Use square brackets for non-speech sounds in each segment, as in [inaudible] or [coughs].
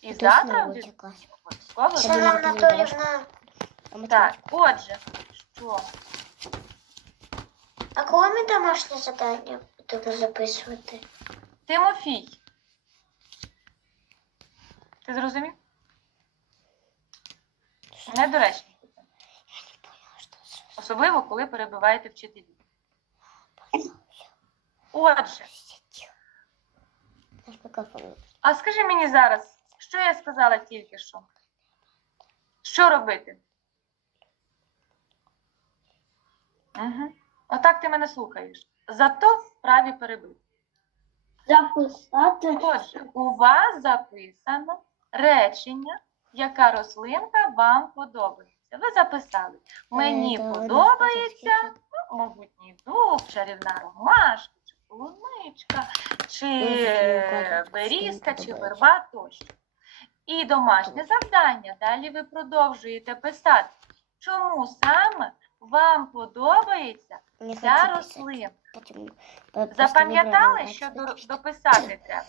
І завтра обов'язково чекай. обов'язково Це зробимо. була Анатоліївна, А ми Так, отже, що? а коли ми домашнє завдання будемо записувати? Тимофій. Ти зрозумів? Недоречно. Особливо, коли перебуваєте вчителі. Отже, а скажи мені зараз, що я сказала тільки що? Що робити? Угу. Отак ти мене слухаєш. Зато вправі перебити. Записати. Отже, у вас записано речення, яка рослинка вам подобається. Ви записали. Мені Е, подобається ну, могутній дуб, чарівна ромашка, чи полуничка, чи е, ну, берізка, чи подобається. верба тощо. І домашнє завдання. Далі ви продовжуєте писати, чому саме вам подобається Не ця хочу писати. Потім, е, Запам'ятали, що до- дописати треба?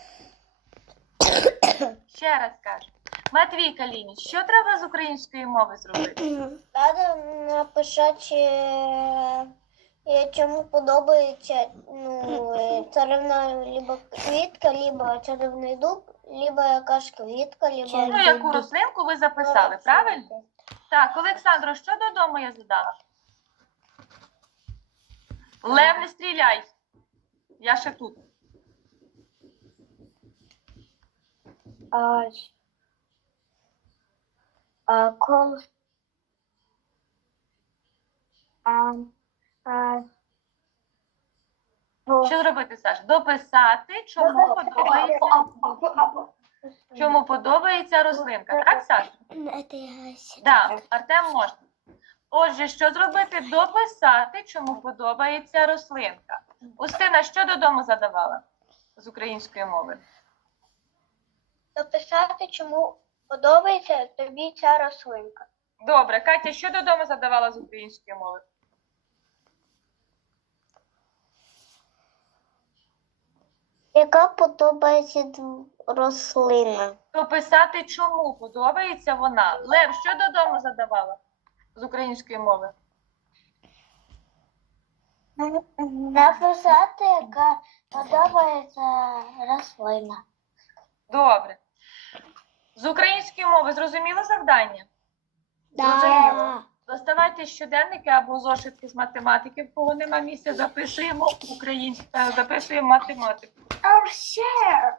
[coughs] Ще раз кажу. Матвій Калініч, що треба з української мови зробити? [coughs] Треба написати, е, чому подобається ну, е, [coughs] царівна либо квітка, либо чарівний дуб, либо якась квітка, либо... Ну, яку рослинку ви записали, правильно? Так, Олександро, що додому я задала? Лев, не стріляй. Я ще тут. А, а, кол... А, а, Що зробити, Саша? Дописати, чому подобається, чому подобається рослинка. Так, сюди. Да, Артем можна. Отже, що зробити? Дописати, чому подобається рослинка. Устина, що додому задавала з української мови? Дописати, чому подобається тобі ця рослинка. Добре, Катя, що додому задавала з української мови? Яка подобається рослина? Дописати, чому подобається вона. Лев, що додому задавала з української мови? Написати, яка подобається рослина. Добре. З української мови зрозуміло завдання? Зрозуміло. Да. Щоденники або зошитки з математики, в кого нема місця, записуємо українську, записуємо математику. Oh, share.